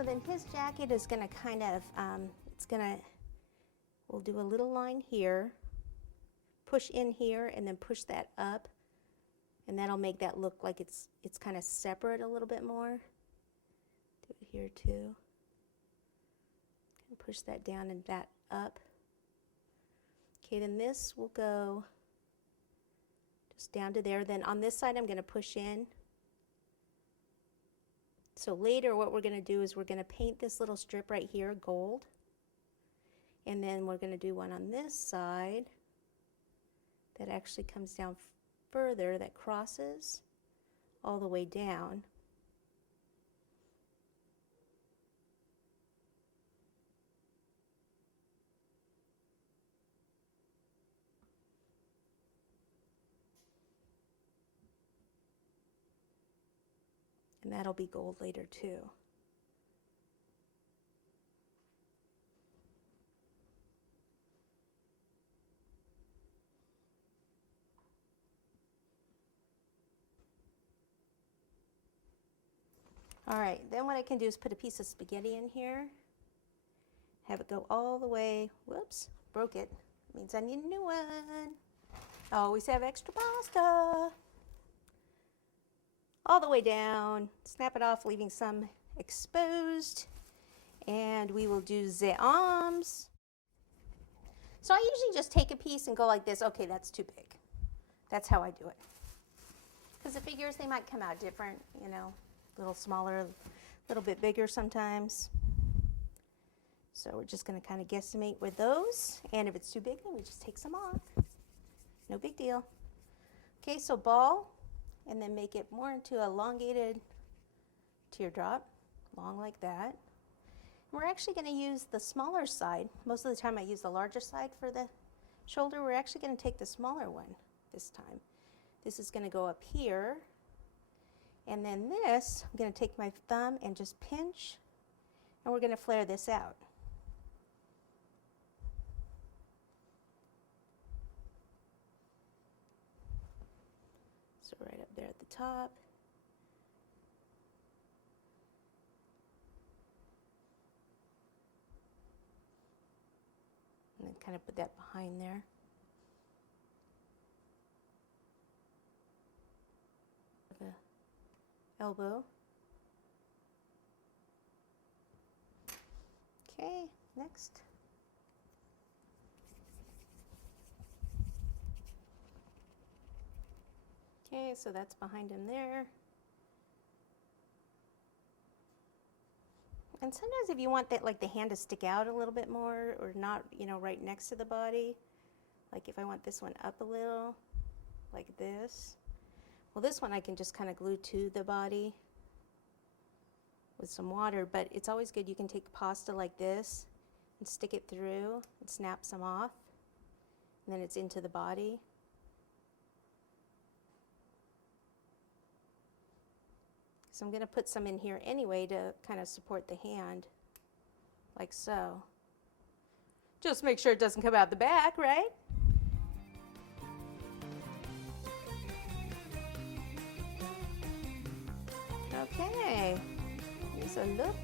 So then his jacket is going to kind of, we'll do a little line here, push in here, and then push that up, and that'll make that look like it's kind of separate a little bit more. Do it here too. And push that down and that up. Okay, then this will go just down to there. Then on this side, I'm going to push in. So later what we're going to do is we're going to paint this little strip right here gold. And then we're going to do one on this side that actually comes down further, that crosses all the way down. And that'll be gold later too. All right, then what I can do is put a piece of spaghetti in here, have it go all the way, whoops, broke it, means I need a new one. I always have extra pasta. All the way down, snap it off, leaving some exposed, and we will do the arms. So I usually just take a piece and go like this. Okay, that's too big. That's how I do it. Because the figures, they might come out different, you know, a little smaller, a little bit bigger sometimes. So we're just going to kind of guesstimate with those, and if it's too big, then we just take some off. No big deal. Okay, so ball, and then make it more into an elongated teardrop, long like that. We're actually going to use the smaller side. Most of the time I use the larger side for the shoulder. We're actually going to take the smaller one this time. This is going to go up here. And then this, I'm going to take my thumb and just pinch, and we're going to flare this out. So right up there at the top. And then kind of put that behind there. The elbow. Okay, next. Okay, so that's behind him there. And sometimes if you want that, like the hand to stick out a little bit more, or not, you know, right next to the body, like if I want this one up a little, like this. Well, this one I can just kind of glue to the body with some water, but it's always good. You can take pasta like this and stick it through and snap some off, and then it's into the body. So I'm going to put some in here anyway to kind of support the hand, like so. Just make sure it doesn't come out the back, right? Okay, so look.